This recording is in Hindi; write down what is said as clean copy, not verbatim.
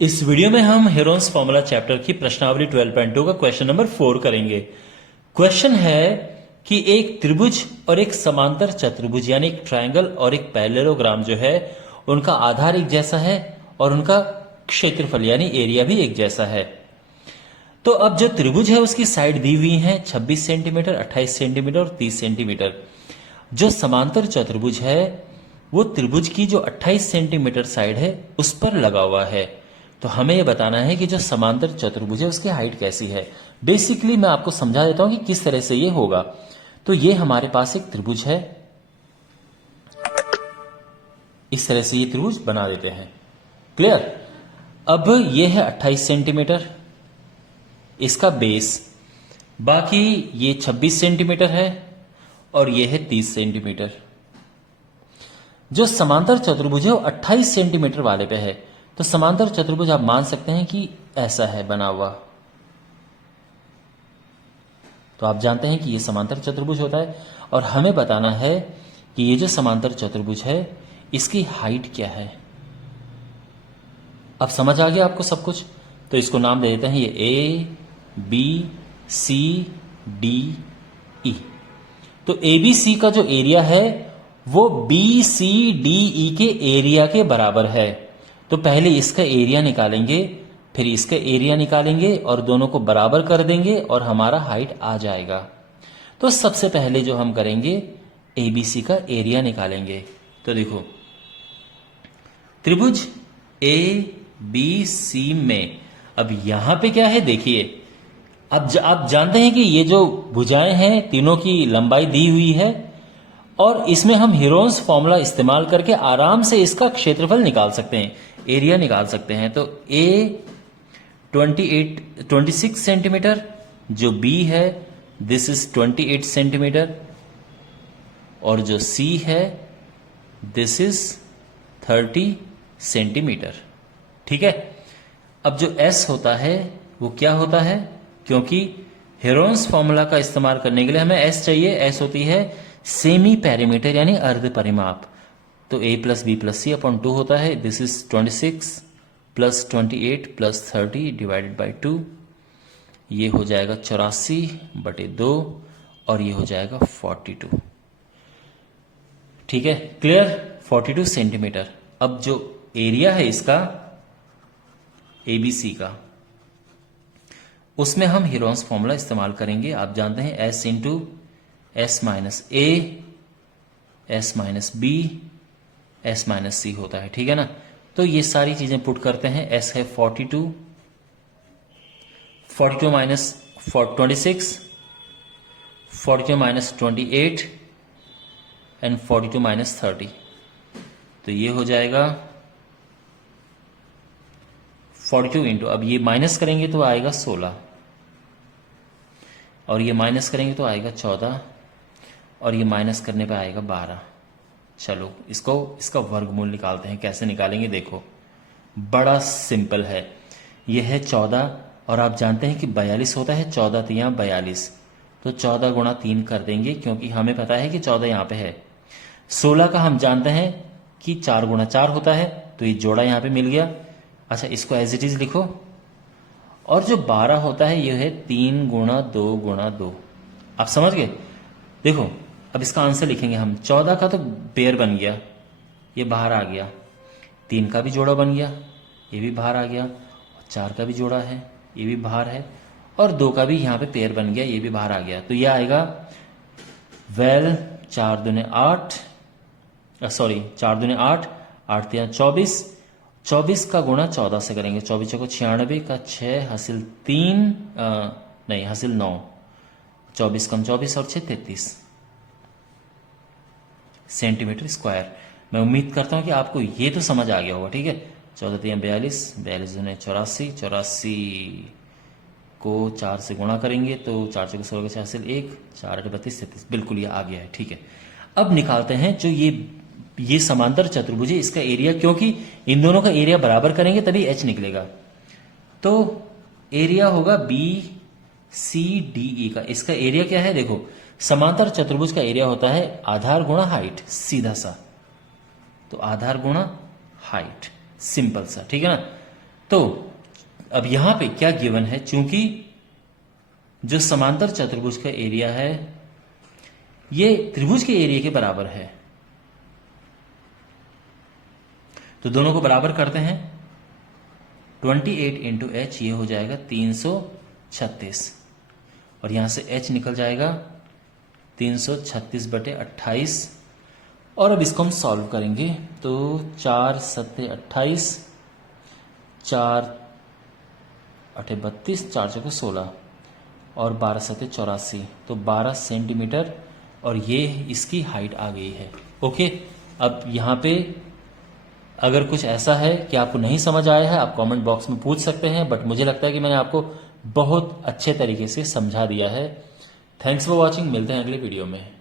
इस वीडियो में हम हेरोन्स फॉर्मूला चैप्टर की प्रश्नावली 12.2 का क्वेश्चन नंबर 4 करेंगे। क्वेश्चन है कि एक त्रिभुज और एक समांतर चतुर्भुज यानी एक ट्रायंगल और एक पैरेललोग्राम जो है उनका आधार एक जैसा है और उनका क्षेत्रफल यानी एरिया भी एक जैसा है। तो अब जो त्रिभुज है उसकी साइड दी हुई है 26 सेंटीमीटर, 28 सेंटीमीटर और 30 सेंटीमीटर। जो समांतर चतुर्भुज है वो त्रिभुज की जो 28 सेंटीमीटर साइड है उस पर लगा हुआ है। तो हमें यह बताना है कि जो समांतर चतुर्भुज है उसकी हाइट कैसी है। बेसिकली मैं आपको समझा देता हूं कि किस तरह से ये होगा। तो ये हमारे पास एक त्रिभुज है, इस तरह से ये त्रिभुज बना देते हैं। क्लियर। अब ये है 28 सेंटीमीटर इसका बेस, बाकी ये 26 सेंटीमीटर है और ये है 30 सेंटीमीटर। जो समांतर चतुर्भुज है वो 28 सेंटीमीटर वाले पे है। तो समांतर चतुर्भुज आप मान सकते हैं कि ऐसा है बना हुआ। तो आप जानते हैं कि ये समांतर चतुर्भुज होता है और हमें बताना है कि ये जो समांतर चतुर्भुज है इसकी हाइट क्या है। अब समझ आ गया आपको सब कुछ। तो इसको नाम दे देते हैं ये A B C D E. तो ए बी सी का जो एरिया है वो बी सी डी ई के एरिया के बराबर है। तो पहले इसका एरिया निकालेंगे, फिर इसका एरिया निकालेंगे और दोनों को बराबर कर देंगे और हमारा हाइट आ जाएगा। तो सबसे पहले जो हम करेंगे एबीसी का एरिया निकालेंगे। तो देखो त्रिभुज ए बी सी में अब यहां पे क्या है देखिए। अब आप जानते हैं कि ये जो भुजाएं हैं तीनों की लंबाई दी हुई है और इसमें हम हेरोन्स फॉर्मूला इस्तेमाल करके आराम से इसका क्षेत्रफल निकाल सकते हैं, एरिया निकाल सकते हैं। तो ए 26 सेंटीमीटर, जो बी है दिस इज 28 सेंटीमीटर और जो सी है दिस इज 30 सेंटीमीटर। ठीक है। अब जो एस होता है वो क्या होता है, क्योंकि हेरोन्स फॉर्मूला का इस्तेमाल करने के लिए हमें एस चाहिए। एस होती है सेमी पैरामीटर यानी अर्ध परिमाप। तो a plus B plus C upon 2 होता है। This is 26 plus 28 plus 30 divided by 2। ये हो जाएगा 84/2 और ये हो जाएगा 42। ठीक है, क्लियर। 42 सेंटीमीटर। अब जो एरिया है इसका एबीसी का उसमें हम हेरोन्स फॉर्मूला इस्तेमाल करेंगे। आप जानते हैं S into S minus A S minus B S minus C होता है। ठीक है ना। तो ये सारी चीजें पुट करते हैं। एस है 42 माइनस 26, 42 माइनस 28 एंड 42 माइनस 30। तो ये हो जाएगा 42 इंटू, अब ये माइनस करेंगे तो आएगा 16 और ये माइनस करेंगे तो आएगा 14 और ये माइनस करने पे आएगा 12। चलो इसका वर्गमूल निकालते हैं। कैसे निकालेंगे देखो, बड़ा सिंपल है। यह है 14 और आप जानते हैं कि 42 होता है, 14 तियां 42। तो 14 गुणा 3 कर देंगे क्योंकि हमें पता है कि 14 यहां पे है। 16 का हम जानते हैं कि 4 गुणा 4 होता है, तो ये जोड़ा यहां पे मिल गया। अच्छा, इसको एज इट इज लिखो। और जो 12 होता है ये है 3 गुणा 2 गुणा 2। आप समझ गए। देखो अब इसका आंसर लिखेंगे हम। 14 का तो पेयर बन गया, ये बाहर आ गया। 3 का भी जोड़ा बन गया, ये भी बाहर आ गया। और 4 का भी जोड़ा है, ये भी बाहर है। और 2 का भी यहाँ पे पेयर बन गया, ये भी बाहर आ गया। तो ये आएगा 4 दूने 8, 4 दूने 8, 8 तियां 24। 24 का गुणा 14 से करेंगे। 24 को 96 का 6 हासिल 3 नहीं हासिल 9, 24 कम 24 और 6 33 सेंटीमीटर स्क्वायर। मैं उम्मीद करता हूं कि आपको ये तो समझ आ गया होगा। ठीक है। 14 तियां 42, 42 दूने 84, 84 को 4 से गुणा करेंगे तो 4 चौके 16 का 6 1, 4 8 32 33। बिल्कुल ये आ गया है। ठीक है। अब निकालते हैं जो ये समांतर चतुर्भुज है इसका एरिया, क्योंकि इन दोनों का एरिया बराबर करेंगे तभी एच निकलेगा। तो एरिया होगा बी सी डी ई का। इसका एरिया क्या है देखो, समांतर चतुर्भुज का एरिया होता है आधार गुणा हाइट, सीधा सा। तो आधार गुणा हाइट, सिंपल सा। ठीक है ना। तो अब यहां पे क्या गिवन है, चूंकि जो समांतर चतुर्भुज का एरिया है ये त्रिभुज के एरिया के बराबर है, तो दोनों को बराबर करते हैं। 28 इंटू एच, ये हो जाएगा 336, और यहां से h निकल जाएगा 336/28। और अब इसको हम सॉल्व करेंगे, तो 4 सत्ते 28, 4 अठे 32, 4 चौके 16 और 12 सत्ते 84, तो 12 सेंटीमीटर, और ये इसकी हाइट आ गई है। ओके, अब यहाँ पे अगर कुछ ऐसा है कि आपको नहीं समझ आया है, आप कमेंट बॉक्स में पूछ सकते हैं, बट मुझे लगता है कि मैंने आपको बहुत अच्छे तरीके से समझा दिया है। थैंक्स फॉर वॉचिंग, मिलते हैं अगले वीडियो में।